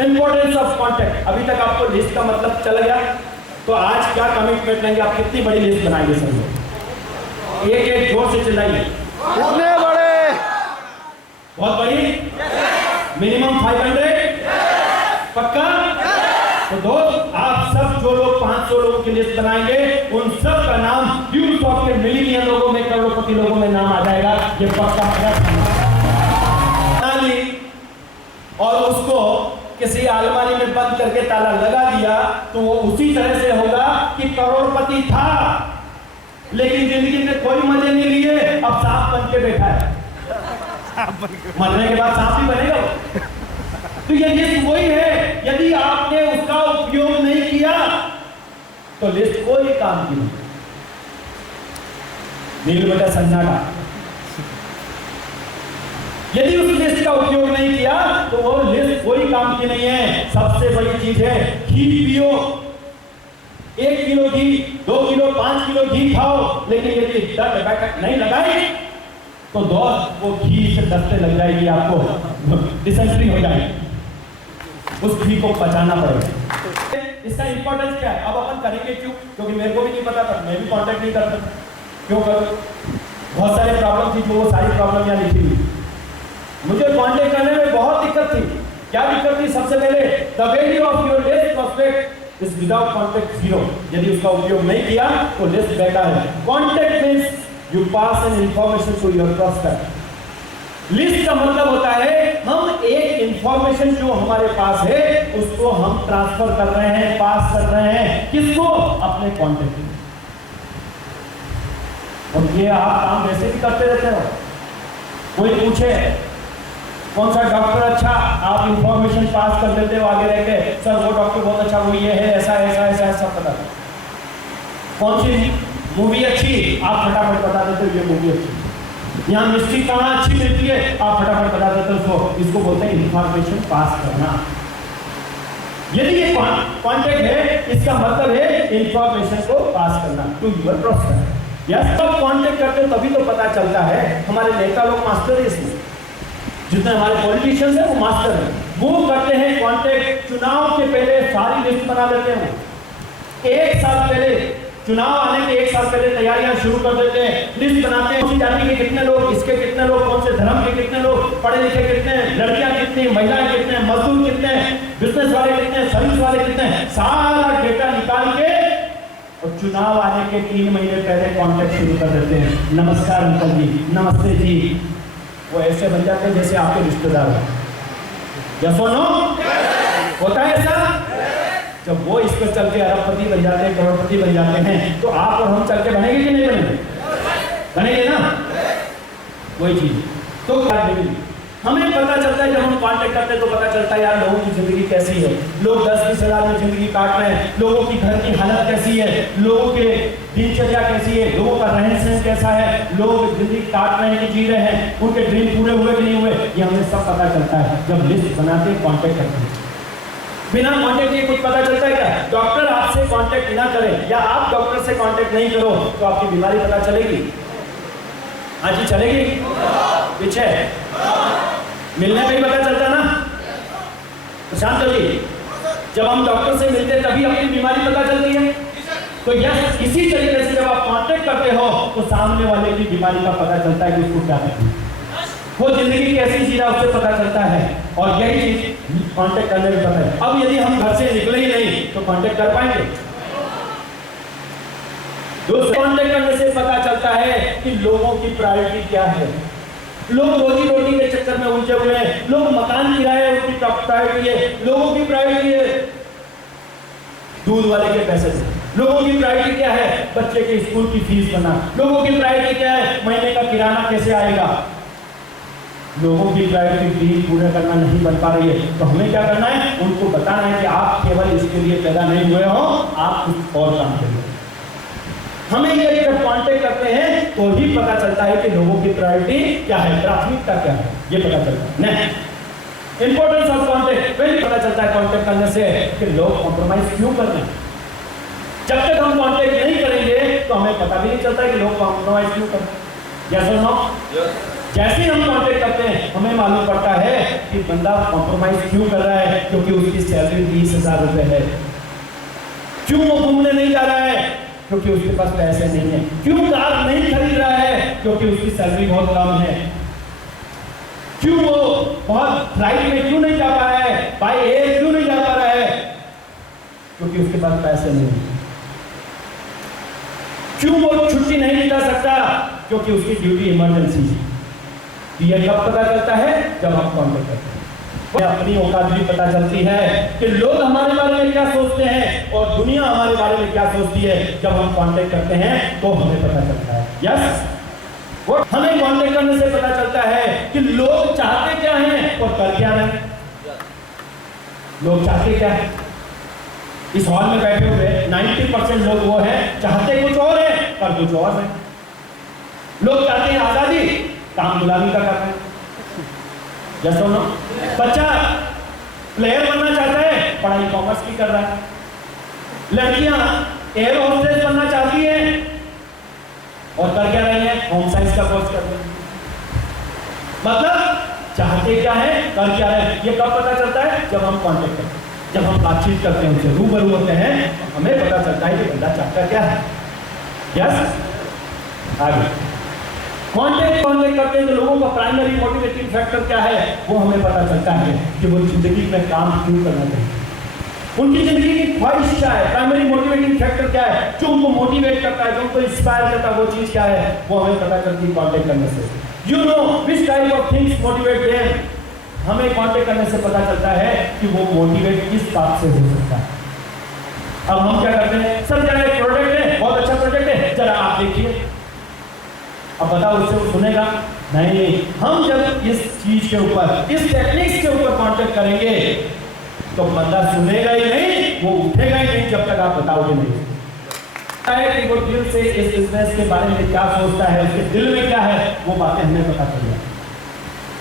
Importance of contact. अभी तक आपको लिस्ट का मतलब चल गया, तो आज क्या कमिटमेंट लेंगे आप? कितनी बड़ी लिस्ट बनाएंगे सब लोग? एक जोर से चिल्लाइए। कितने बड़े? बहुत बड़ी? मिनिमम 500? पक्का? तो दोस्त आप सब जो लोग 500 लोगों की लिस्ट बनाएंगे, उन सब का नाम यूट्यूब के मिलियन लोगों में, करोड़पति लोगों में नाम आ जाएगा। ये पक्का और उसको किसी अलमारी में बंद करके ताला लगा दिया, तो वो उसी तरह से होगा कि करोड़पति था लेकिन जिंदगी में कोई मजे नहीं लिए, अब सांप बन के बैठा है। मरने के बाद सांप ही बनेगा। तो ये लिस्ट वही है, यदि आपने उसका उपयोग नहीं किया तो लिस्ट कोई काम की नहीं। नील बेटा सन्नाटा। यदि उस लिस्ट का उपयोग नहीं किया तो वो लिस्ट कोई काम की नहीं है। सबसे बड़ी चीज है घी पियो, 1 किलो घी, 2 किलो, 5 किलो घी खाओ, लेकिन यदि दर्द बैठक नहीं लगाई तो दोस्त वो घी से दस्ते लग जाएगी, आपको डिसेंट्री हो जाएगी। उस घी को पचाना पड़ेगा। इसका इंपॉर्टेंस क्या है? अब अपन करेंगे क्यों? क्योंकि मेरे को भी नहीं पता था, मैं भी कांटेक्ट नहीं करता। क्यों करूं? बहुत सारे प्रॉब्लम थी, जो वो सारी प्रॉब्लम यहाँ लिखी हुई। मुझे कांटेक्ट करने में बहुत दिक्कत थी। क्या दिक्कत थी? सबसे पहले the value of your list prospect is without contact 0। यदि उसका उपयोग नहीं किया तो लिस्ट बेकार है। Contact means you pass an information to your prospect. List का मतलब होता है हम एक इंफॉर्मेशन जो हमारे पास है उसको हम ट्रांसफर कर रहे हैं, पास कर रहे हैं। किसको? अपने कांटेक्ट में। और ये आप काम वैसे भी करते रहते हो। कोई पूछे कौन सा डॉक्टर अच्छा, आप इंफॉर्मेशन पास कर देते हो आगे रह के, सर वो डॉक्टर बहुत अच्छा, वो ये है, ऐसा ऐसा ऐसा ऐसा पता। कौन सी मूवी अच्छी, आप फटाफट बता देते हो ये मूवी अच्छी। यहाँ मिस्ट्री कहाँ अच्छी मिलती है, आप फटाफट बता देते हो। इसको बोलते हैं इंफॉर्मेशन पास करना। यदि ये कॉन्टेक्ट है, इसका मतलब है इंफॉर्मेशन को पास करना टू यूर प्रोस्पेक्ट। यस, सब कॉन्टेक्ट करते हो तभी तो पता चलता है। हमारे नेता लोग मास्टर है इसमें, जितने हमारे पॉलिटिशियंस हैं वो मास्टर हैं। वो करते हैं कॉन्टेक्ट। चुनाव के पहले सारी लिस्ट बना देते हैं। 1 साल पहले, चुनाव आने के 1 साल पहले तैयारियां शुरू कर देते हैं। लिस्ट बनाते हैं, उसी जाति के कितने लोग, इसके कितने लोग, कौन से धर्म के कितने लोग, पढ़े लिखे कितने, लड़कियां कितनी, महिलाएं कितने, मजदूर कितने, बिजनेस वाले कितने, सर्विस वाले कितने, सारा डेटा निकाल के और चुनाव आने के 3 महीने पहले कॉन्टेक्ट शुरू कर देते हैं। नमस्कार अंकल जी, नमस्ते जी। वो ऐसे बन जाते हैं जैसे आपके रिश्तेदार हैं। यस और नो? होता है ऐसा? जब वो इस पर चल के अरबपति बन जाते हैं, करोड़पति बन जाते हैं, तो आप और हम चल के बनेंगे कि नहीं बनेंगे? बनेंगे ना? वही चीज। तो हमें पता चलता है, जब हम कांटेक्ट करते हैं तो पता चलता है यार लोगों की जिंदगी कैसी है। लोग 10-20 हजार में जिंदगी काट रहे हैं। लोगों की घर की हालत कैसी है, लोगों के दिनचर्या कैसी है, लोगों का रहन सहन कैसा है, लोग जिंदगी काट रहे हैं कि जी रहे हैं, उनके ड्रीम पूरे हुए कि नहीं हुए, ये हमें सब पता चलता है जब लिस्ट बनाते हैं, कांटेक्ट करते हैं। बिना कांटेक्ट के कुछ पता चलता है क्या? डॉक्टर आपसे कांटेक्ट ना करे या आप डॉक्टर से कांटेक्ट नहीं करो तो आपकी बीमारी पता चलेगी? हाँ जी, चलेगी? पीछे मिलने पे ही पता चलता ना। तो शांत होइए, जब हम डॉक्टर से मिलते हैं तभी अपनी बीमारी पता चलती है। तो यस, इसी तरीके से जब आप कांटेक्ट करते हो तो सामने वाले की बीमारी का पता चलता है कि उसको क्या है, वो जिंदगी कैसी जी रहा है उससे पता चलता है। और यही चीज कांटेक्ट करने में पता है। अब यदि हम घर से निकले ही नहीं तो कांटेक्ट कर पाएंगे? दोस्तों, कांटेक्ट करने से पता चलता है कि लोगों की प्रायोरिटी क्या है। लोग रोजी रोटी के चक्कर में उलझे हुए हैं। लोग मकान किराए उनकी प्रायोरिटी है, लोगों की प्रायोरिटी है दूध वाले के पैसे से। लोगों की प्रायोरिटी क्या है? बच्चे के स्कूल की फीस भरना। लोगों की प्रायोरिटी क्या है? महीने का किराना कैसे आएगा। लोगों की प्रायोरिटी ड्रीम पूरा करना नहीं बन पा रही है। तो हमें क्या करना है? उनको बताना है कि आप केवल इसके लिए पैदा नहीं हुए हो, आप कुछ और काम करिए। हमें ये जब कांटेक्ट करते हैं तो ही पता चलता है कि लोगों की प्रायोरिटी क्या है, प्राथमिकता क्या है, ये पता चलता है। Next, importance of contact. पहले पता चलता है कांटेक्ट करने से कि लोग कॉम्प्रोमाइज क्यों कर रहे हैं। जब तक हम कांटेक्ट नहीं करेंगे तो हमें पता भी नहीं चलता है कि लोग कॉम्प्रोमाइज क्यों कर रहे हैं। यस और नो? जैसे ही हम कांटेक्ट करते हैं हमें मालूम पड़ता है कि बंदा कॉम्प्रोमाइज क्यों कर रहा है, क्योंकि उसकी सैलरी 20,000 रुपए है। क्यों वो घूमने नहीं जा रहा है, क्योंकि उसके पास पैसे नहीं है। क्यों कार नहीं खरीद रहा है, क्योंकि उसकी सैलरी बहुत कम है। क्यों वो बहुत फ्लाइट में क्यों नहीं जा पा रहा है, बाय एयर क्यों नहीं जा पा रहा है, क्योंकि उसके पास पैसे नहीं है। क्यों वो छुट्टी नहीं निकाल सकता, क्योंकि उसकी ड्यूटी इमरजेंसी है। ये कब पता चलता है, जब हम कांटेक्ट करते हैं। अपनी औकात भी पता चलती है कि लोग हमारे बारे में क्या सोचते हैं और दुनिया हमारे बारे में क्या सोचती है। जब हम कांटेक्ट करते हैं तो हमें पता चलता है। यस, वो हमें कांटेक्ट करने से पता चलता है कि लोग चाहते क्या हैं और कर क्या रहे हैं। लोग चाहते क्या है, इस हॉल में बैठे हुए 90% लोग वो हैं चाहते कुछ और है पर कुछ और है। लोग चाहते हैं आजादी, काम गुलामी का कर रहे हैं। जैसा ना बच्चा प्लेयर बनना चाहता है, पढ़ाई कॉमर्स की कर रहा है। लड़कियां एयर होस्टेस बनना चाहती हैं और कर क्या रही हैं, होम साइंस का कोर्स कर रही हैं। मतलब चाहते क्या है, कर क्या रहे हैं। ये कब पता चलता है, जब हम कांटेक्ट करते हैं, जब हम बातचीत करते हैं, उनसे रूबरू होते हैं, हमें पता चलता है कि बंदा चाहता क्या है। यस, आगे कांटेक्ट करते हैं तो लोगों का प्राइमरी मोटिवेटिंग फैक्टर क्या है, वो हमें पता चलता है कि वो जिंदगी में काम क्यों करना चाहिए। उनकी जिंदगी की ख्वाहिश क्या है, प्राइमरी मोटिवेटिंग फैक्टर क्या है, जो उनको मोटिवेट करता है, जो उनको इंस्पायर करता है, वो चीज क्या है, वो हमें पता चलती है कांटेक्ट करने से। You know which type of things motivate them. हमें कांटेक्ट करने से पता चलता है कि वो मोटिवेट किस बात से हो सकता है। अब हम क्या करते हैं, सर जरा एक प्रोजेक्ट है, बहुत अच्छा प्रोजेक्ट है, जरा आप देखिए। अब बताओ उससे वो सुनेगा नहीं। हम जब इस चीज के ऊपर, इस टेक्निक्स के ऊपर कांटेक्ट करेंगे तो बंदा सुनेगा ही नहीं, वो उठेगा ही नहीं जब तक आप बताओगे नहीं। कि वो दिल से इस बिजनेस के बारे में क्या सोचता है, उसके दिल में क्या है, वो बातें हमें पता चल जाती है।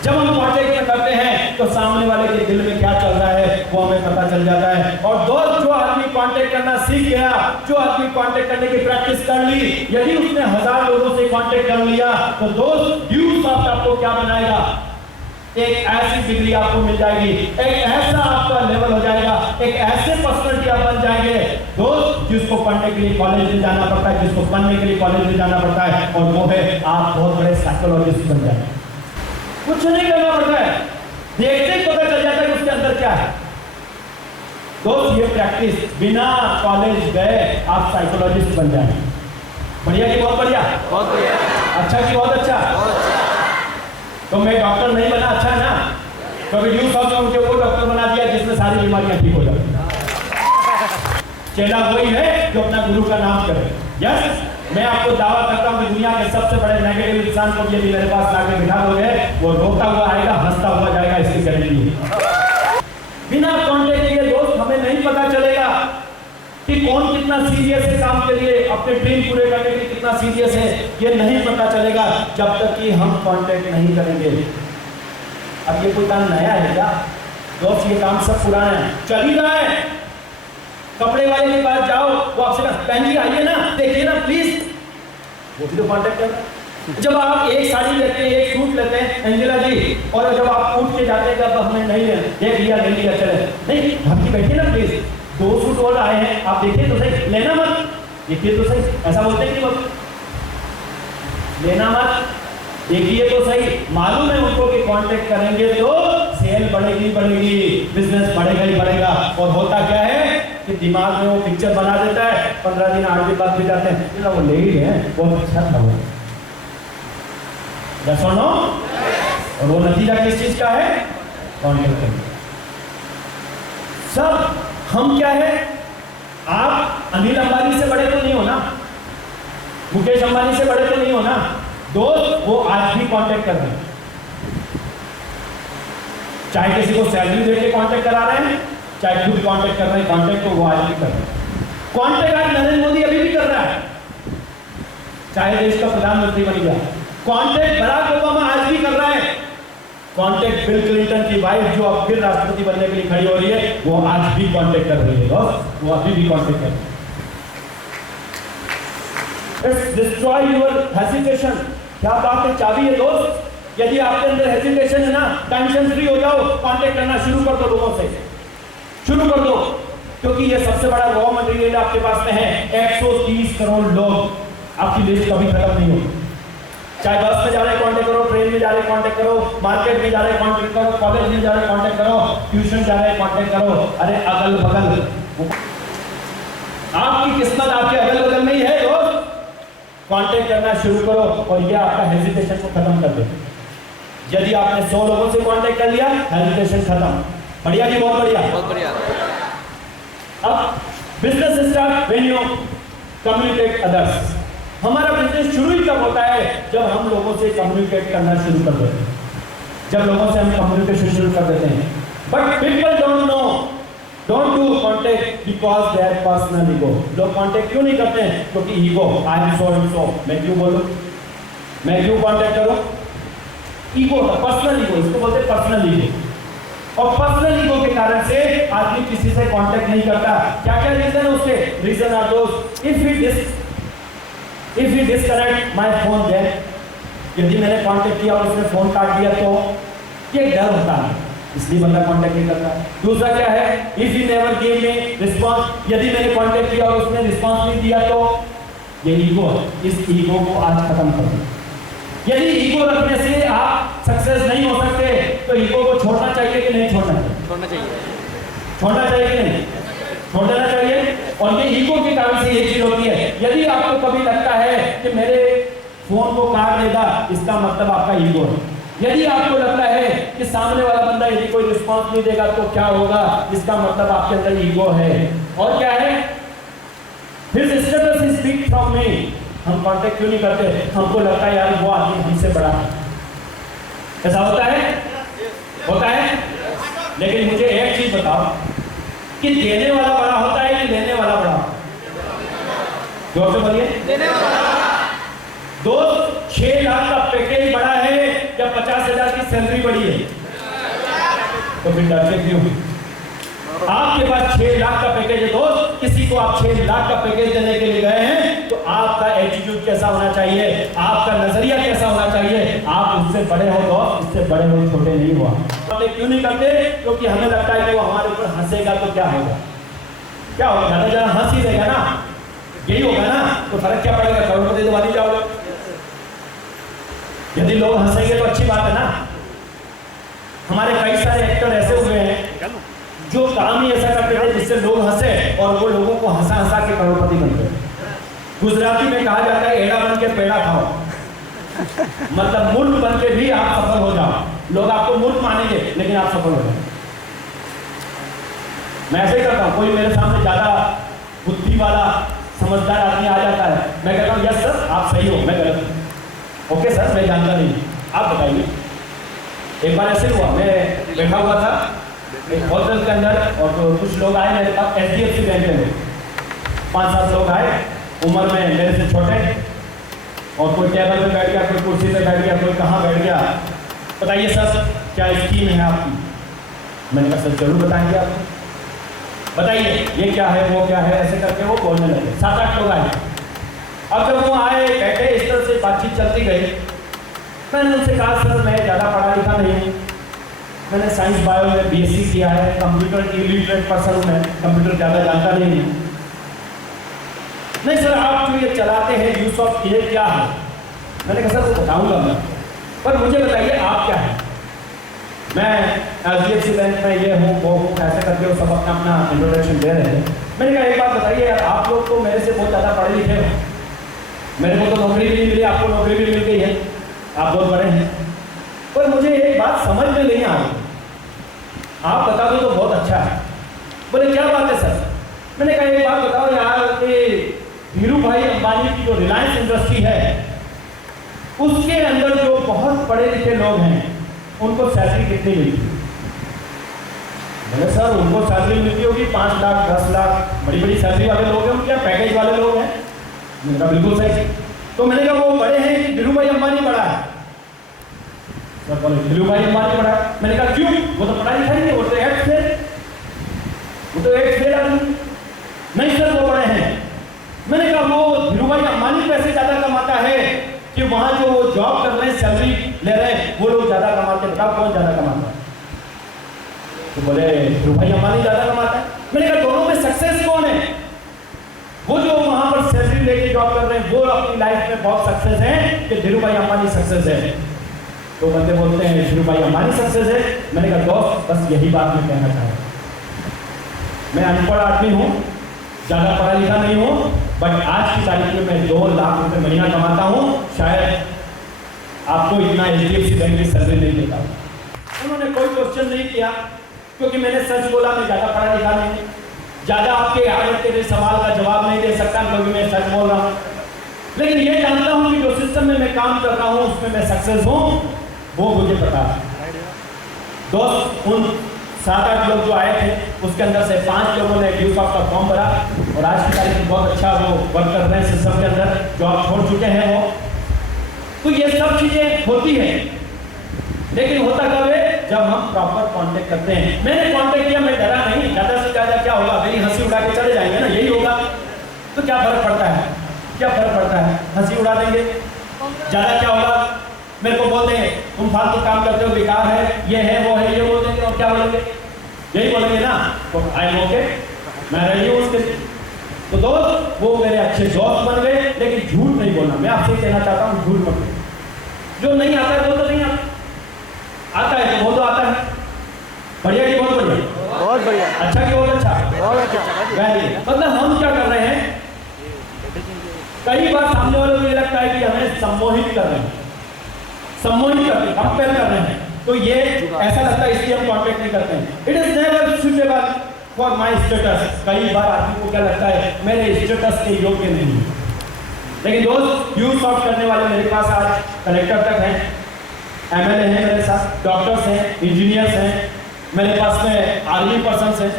जब हम कांटेक्ट में करते हैं तो सामने वाले के दिल में क्या चल रहा है वो हमें पता चल जाता है। और दोस्त, जो आदमी कांटेक्ट करना सीख गया, जो आदमी कांटेक्ट करने की प्रैक्टिस कर ली, यदि उसने 1000 लोगों से कांटेक्ट कर लिया तो दोस्त MuleSoft आपको क्या बनाएगा, एक ऐसी डिग्री आपको मिल जाएगी, एक ऐसा आपका लेवल हो जाएगा, एक ऐसे पर्सनालिटी आप बन जाएंगे दोस्त, जिसको पढ़ने के लिए कॉलेज में जाना पड़ता है, जिसको पढ़ने के लिए कॉलेज में जाना पड़ता है, और वो है आप बहुत बड़े साइकोलॉजिस्ट बन जाएंगे। कुछ नहीं करना पड़ता है, देखते ही पता चल जाता है कि उसके अंदर क्या है। दोस्त, ये प्रैक्टिस बिना कॉलेज गए आप साइकोलॉजिस्ट बन जाएंगे। बढ़िया कि बहुत बढ़िया, बहुत बढ़िया, अच्छा कि बहुत अच्छा, तो मैं डॉक्टर नहीं बना, अच्छा है ना, तो MuleSoft ने मुझे वो डॉक्टर बना दिया जिसमें सारी बीमारियां ठीक हो जाती। चेला वही है जो अपना गुरु का नाम करे। यस, मैं आपको दावा करता हूं कि दुनिया के सबसे बड़े नेगेटिव इंसान को यदि मेरे पास लाके बिठा दोगे, वो रोता हुआ आएगा, हंसता हुआ जाएगा, इसकी गारंटी है। बिना कांटेक्ट किए दोस्त हमें नहीं पता चलेगा कि कौन कितना सीरियस है काम के लिए, अपने ड्रीम पूरे करने के लिए कितना सीरियस है, ये नहीं पता चलेगा जब तक कि हम कांटेक्ट नहीं करेंगे। अब ये कोई काम नया है क्या दोस्त, ये काम सब पुराना है, चल ही रहा है। कपड़े वाले के पास जाओ, वो आपसे बहन जी आइए ना, देखिए ना प्लीज, वो भी तो कांटेक्ट कर रहा है। जब आप एक साड़ी लेते हैं, एक सूट लेते हैं एंजेला जी, और जब आप पूछ के जाते हैं जब हमें नहीं लेना, देख लिया ले लिया, चले नहीं, हम की बैठिए ना प्लीज, 2 सूट और आए हैं, आप देखिए तो सही, लेना मत, देखिए तो सही, ऐसा बोलते हैं कि वो लेना मत, देखिए तो सही। मालूम है उनको कि कांटेक्ट करेंगे तो सेल बढ़ेगी बढ़ेगी, बिजनेस बढ़ेगा ही बढ़ेगा। और होता क्या है कि दिमाग में वो पिक्चर बना देता है, 15 दिन 8 दिन बाद फिर जाते हैं, वो ले ही है, बहुत अच्छा था वो। Yes or no? और वो नतीजा किस चीज का है, कांटेक्ट करने। सब हम क्या है, आप अनिल अंबानी से बड़े तो नहीं हो ना, मुकेश अंबानी से बड़े तो नहीं हो ना दोस्त, वो आज भी कांटेक्ट कर रहे हैं, चाहे किसी को सैलरी देके कांटेक्ट करा रहे हैं, चाहे खुद कांटेक्ट कर रहे हैं, कांटेक्ट तो वो आज भी कर रहे हैं। कांटेक्ट आज नरेंद्र मोदी अभी भी कर रहा है, चाहे देश का प्रधानमंत्री बन गया। कांटेक्ट बराक ओबामा आज भी कर रहा है। कांटेक्ट बिल क्लिंटन की वाइफ जो अब फिर राष्ट्रपति बनने के लिए खड़ी हो रही है, वो आज भी कांटेक्ट कर रही है दोस्त, वो अभी भी कांटेक्ट कर रही है। It's destroy your hesitation। क्या बात है, चाबी है दोस्त, यदि आपके अंदर हेजिटेशन है ना, टेंशन फ्री हो जाओ, कांटेक्ट करना शुरू कर दो लोगों से, शुरू कर दो, क्योंकि ये सबसे बड़ा रॉ मटेरियल आपके पास में है। 130 करोड़ लोग, आपकी लिस्ट कभी खत्म नहीं होगी। चाहे बस में जा रहे कांटेक्ट करो, ट्रेन में जा रहे कांटेक्ट करो, मार्केट में जा रहे कांटेक्ट करो, कॉलेज में जा रहे कांटेक्ट करो, ट्यूशन जा रहे कांटेक्ट करो, अरे अगल बगल, आपकी किस्मत आपके अगल बगल में ही है दोस्त। कांटेक्ट करना शुरू करो और ये आपका हेजिटेशन को खत्म कर दे। यदि आपने 100 लोगों से कांटेक्ट कर लिया, हेजिटेशन खत्म। बढ़िया जी, बहुत बढ़िया, बहुत बढ़िया। अब business start when you communicate others. हमारा बिजनेस शुरू ही तब होता है जब हम लोगों से कम्युनिकेट करना शुरू कर देते हैं, जब लोगों से हम कम्युनिकेशन शुरू कर देते हैं। But people don't know, don't do contact because their personal ego. लोग कांटेक्ट क्यों नहीं करते हैं? क्योंकि ego, I am so and so, मैं क्यों बोलूं, मैं क्यों कांटेक्ट करूं? ईगो, पर्सनल ईगो, इसको बोलते हैं पर्सनल ईगो। और पर्सनल ईगो के कारण से आदमी किसी से कांटेक्ट नहीं करता। क्या क्या रीजन है उसके? Reason are those, if you disconnect my phone then, यदि मैंने कांटेक्ट किया और उसने फोन काट दिया तो ये डर होता है, इसलिए बंदा कांटेक्ट नहीं करता। दूसरा क्या है? If you never give me response, यदि मैंने कांटेक्ट किया और उसने रिस्पांस नहीं दिया तो ये ईगो है। इस ईगो को आज खत्म कर दो। यदि ईगो रखने से आप सक्सेस नहीं हो सकते तो ईगो को छोड़ना चाहिए कि नहीं छोड़ना चाहिए? छोड़ना चाहिए। छोड़ना चाहिए कि नहीं? छोड़ देना चाहिए। और ये ईगो के कारण से ये चीज होती है। यदि आपको कभी लगता है कि मेरे फोन को काट देगा, इसका मतलब आपका ईगो है। यदि आपको लगता है कि सामने वाला बंदा यदि कोई रिस्पांस नहीं देगा तो क्या होगा, इसका मतलब आपके अंदर ईगो है। और क्या है? His status is big from me, हम कांटेक्ट क्यों नहीं करते? हमको लगता है यार वो आदमी हमसे बड़ा है। ऐसा होता है? होता है। लेकिन मुझे एक चीज बताओ कि देने वाला बड़ा होता है कि लेने वाला बड़ा? जोर से बोलिए। देने वाला। दोस्त, 6 लाख का पैकेज बड़ा है या 50,000 की सैलरी बड़ी है? तो फिर डरते क्यों? आपके पास 6 लाख का पैकेज है दोस्त, किसी को आप 6 लाख का पैकेज देने के लिए गए हैं तो आपका एटीट्यूड कैसा होना चाहिए, आपका नजरिया कैसा होना चाहिए? आप उससे बड़े हो दोस्त, उससे बड़े हो, छोटे नहीं हो। क्यों नहीं करते? क्योंकि हमें लगता है कि वो हमारे ऊपर हंसेगा तो क्या होगा, क्या होगा? ज्यादा ज्यादा हंस ही देगा ना, यही होगा ना, तो फर्क क्या पड़ेगा? करोड़पति तो वाली जाओगे। यदि लोग हंसेंगे तो अच्छी बात है ना। हमारे कई सारे एक्टर ऐसे हुए हैं जो काम ही ऐसा करते थे जिससे लोग हंसे और वो लोगों को हंसा हंसा के करोड़पति बन गए। गुजराती में कहा जाता है एड़ा बन के पेड़ा खाओ, मतलब मूर्ख बन के भी आप सफल हो जाओ। लोग आपको मूर्ख मानेंगे लेकिन आप सफल हो जाओ। मैं ऐसे ही करता हूँ, कोई मेरे सामने ज्यादा बुद्धि वाला समझदार आदमी आ जाता है, मैं कहता हूँ यस सर आप सही हो, मैं गलत हूँ। ओके सर मैं जानता नहीं, आप बताइए। एक बार ऐसे हुआ, मैं बैठा हुआ था एक होटल के अंदर और तो कुछ लोग आए मेरे पास, HDFC बैंक के लोग 5-7 लोग आए, उम्र में मेरे से छोटे, और कोई टेबल पे बैठ गया, कोई कुर्सी पे बैठ गया, कोई कहाँ बैठ गया। बताइए सर क्या स्कीम है आपकी? मैंने कहा सर जरूर बताएंगे आपको, बताइए ये क्या है वो क्या है, ऐसे करके वो बोलने लगे। 7-8 लोग आए। अब जब वो आए बैठे, इस तरह से बातचीत चलती गई। मैंने उनसे कहा सर मैं ज़्यादा पढ़ा लिखा नहीं हूँ, मैंने साइंस बायो में BSc किया है, कंप्यूटर इलिटरेट पर्सन हूँ, मैं कंप्यूटर ज़्यादा जानता नहीं हूँ। नहीं सर आप जो ये चलाते हैं यूज ऑफ ये क्या है? मैंने कहा सर वो बताऊँगा मैं, पर मुझे बताइए आप क्या है? मैं HDFC बैंक में ये हूँ वो हूँ, ऐसे करके वो सब अपना अपना इंट्रोडक्शन दे रहे हैं। मैंने कहा एक बात बताइए यार, आप लोग तो मेरे से बहुत ज़्यादा पढ़े लिखे हो, मेरे को तो नौकरी भी नहीं मिली, आपको नौकरी भी मिल गई है, आप बहुत बड़े हैं, पर मुझे एक बात समझ में नहीं आ रही, आप बता दो तो बहुत अच्छा है। बोले क्या बात है सर? मैंने कहा एक बात बताओ यार, ये धीरू भाई अंबानी की जो रिलायंस इंडस्ट्री है उसके अंदर जो बहुत पढ़े लिखे लोग हैं उनको सैलरी कितनी मिलती है? मैंने सर उनको सैलरी मिलती होगी 5 लाख 10 लाख, बड़ी बड़ी सैलरी वाले लोग हैं, क्या पैकेज वाले लोग हैं? मैंने कहा बिल्कुल सही। तो मैंने कहा वो बड़े हैं कि धीरू भाई अंबानी बड़ा है? सर बोले धीरू भाई अंबानी बड़ा है। मैंने कहा क्यों? वो तो पढ़ा लिखा नहीं है, वो तो एक्ट फेल आदमी। नहीं सर वो बड़े हैं। मैंने कहा वो धीरू भाई अंबानी पैसे ज्यादा कमाता है कि वहां जो वो जॉब कर रहे हैं, सैलरी ले रहे हैं, वो लोग ज्यादा कमाते हैं। बताओ कौन ज्यादा कमाता है? तो बोले धीरू भाई अंबानी ज्यादा कमाता है। मैंने कहा दोनों में सक्सेस कौन है? वो जो वहां पर सैलरी लेके जॉब कर रहे हैं वो अपनी लाइफ में बहुत सक्सेस है कि धीरू भाई अंबानी सक्सेस है? तो बंदे बोलते हैं धीरू भाई अंबानी सक्सेस है। मैंने कहा दोस्त बस यही बात मैं कहना चाह रहा हूं, मैं अनपढ़ आदमी हूं, ज्यादा पढ़ा लिखा नहीं हूं, बट आज की तारीख में मैं 2 लाख रुपए महीना कमाता हूं, शायद आपको इतना HDFC बैंक की सैलरी नहीं देता। उन्होंने कोई क्वेश्चन नहीं किया क्योंकि मैंने सच बोला, मैं ज्यादा पढ़ा लिखा नहीं, ज्यादा आपके आगे तेरे सवाल का जवाब नहीं दे सकता क्योंकि मैं सच बोल रहा हूं। लेकिन ये जानता हूं कि जो सिस्टम में मैं काम कर रहा हूं उसमें मैं सक्सेस हूं, वो मुझे पता है। दोस्त उन 7-8 लोग जो आए थे उसके अंदर से 5 लोगों ने ड्यूसॉफ्ट का फॉर्म भरा और आज की तारीख में बहुत अच्छा वो वर्क कर रहे हैं सिस्टम के अंदर, जॉब छोड़ चुके हैं वो। तो ये सब चीजें होती है, लेकिन होता कब है? जब हम प्रॉपर कांटेक्ट करते हैं। मैंने कांटेक्ट किया, मैं डरा नहीं, ज्यादा से ज्यादा क्या होगा, मेरी हंसी उड़ा के चले जाएंगे ना, यही होगा। तो क्या फर्क पड़ता है? क्या फर्क पड़ता है? हंसी उड़ा देंगे, ज्यादा क्या होगा? मेरे को बोल देंगे तुम फालतू काम करते हो, बेकार है, ये है वो है, ये बोल देंगे और क्या बोलेंगे? यही बोलेंगे ना। तो आई एम ओके, मैं रही हूँ उसके। तो दोस्त वो मेरे अच्छे दोस्त बन गए, लेकिन झूठ नहीं बोलना। मैं आपसे कहना चाहता हूँ झूठ मत बोलो। जो नहीं आता है वो तो नहीं आता है तो वो तो आता है। बढ़िया कि बहुत बढ़िया? बहुत बढ़िया। अच्छा कि बहुत अच्छा? बहुत अच्छा। मतलब हम क्या कर रहे हैं, कई बार सामने वालों को ये लगता है कि हमें सम्मोहित कर रहे हैं, सम्मोहित कर रहे हैं, कंपेयर कर रहे हैं, तो ये ऐसा लगता है इसलिए हम कांटेक्ट नहीं करते हैं। It is never suitable for my status. कई बार आदमी को क्या लगता है मेरे स्टेटस के योग्य नहीं। लेकिन दोस्त ड्यूसॉफ्ट करने वाले मेरे पास आज कलेक्टर तक हैं, MLA हैं मेरे साथ, डॉक्टर्स हैं, इंजीनियर्स हैं, मेरे पास में आर्मी पर्सन हैं,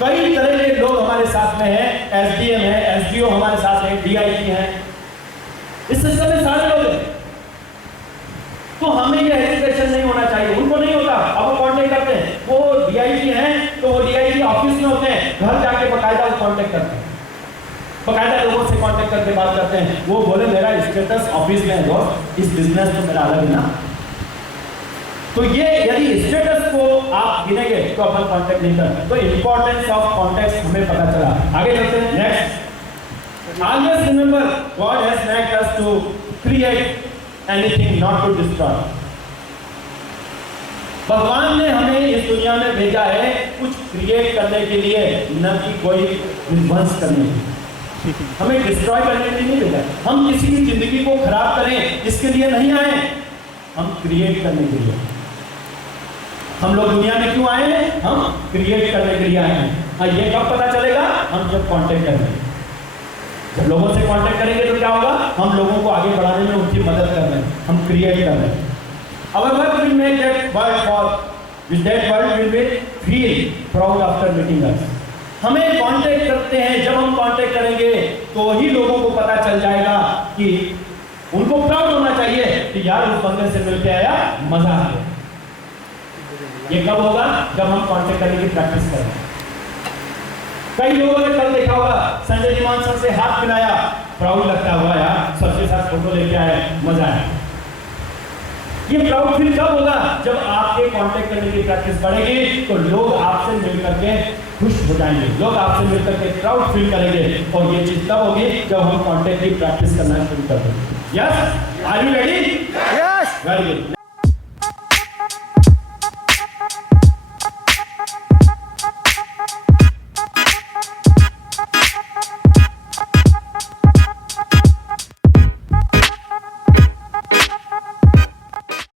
कई तरह के लोग हमारे साथ में हैं, SDM है, SDO हमारे साथ है, DIG है, इस सिस्टम में सारे लोग हैं। तो हमें ये हेजिटेशन नहीं होना चाहिए, उनको नहीं होता। अब वो कांटेक्ट करते हैं, वो DIG हैं तो वो DIG ऑफिस में होते हैं, घर जाके बकायदा वो कांटेक्ट करते हैं, बकायदा लोगों से कांटेक्ट करके बात करते हैं। वो बोले मेरा स्टेटस ऑफिस में है दोस्त, इस बिजनेस तो मेरा अलग है ना। तो ये यदि स्टेटस को आप गिनेंगे तो अपन कांटेक्ट नहीं करते। तो इंपॉर्टेंस ऑफ कॉन्टेक्ट हमें पता चला। आगे चलते हैं। Next, always remember God has made us to create anything, not to destroy. भगवान ने हमें इस दुनिया में भेजा है कुछ क्रिएट करने के लिए, न कि कोई विध्वंस करने के लिए। हमें डिस्ट्रॉय करने के लिए नहीं भेजा। हम किसी की जिंदगी को खराब करें इसके लिए नहीं आए, हम क्रिएट करने के लिए। हम लोग दुनिया में क्यों आए हैं? हम क्रिएट करने के लिए आए हैं। हाँ, ये कब पता चलेगा? हम जब कांटेक्ट करेंगे। जब लोगों से कांटेक्ट करेंगे तो क्या होगा? हम लोगों को आगे बढ़ाने में उनकी मदद कर रहे हैं, हम क्रिएट कर रहे हैं। Our work will make that world for, with that world will be feel proud after meeting us. हमें कांटेक्ट करते हैं, जब हम कांटेक्ट करेंगे तो ही लोगों को पता चल जाएगा कि उनको प्राउड होना चाहिए कि यार उस बंदे से मिलके आया, मजा आ गया। ये कब होगा? जब हम कांटेक्ट करने की प्रैक्टिस करें। कई लोगों ने कल देखा होगा संजय लीमान सर से हाथ मिलाया, प्राउड लगता हुआ यार, सबके साथ फोटो लेके आए, मजा आया। ये प्राउड फील कब होगा? जब आपके कांटेक्ट करने की प्रैक्टिस बढ़ेगी तो लोग आपसे मिल करके खुश हो जाएंगे, लोग आपसे मिल करके प्राउड फील करेंगे। और ये चीज तब होगी जब हम कांटेक्ट की प्रैक्टिस करना शुरू कर देंगे। Yes, are you ready? Yes, very good.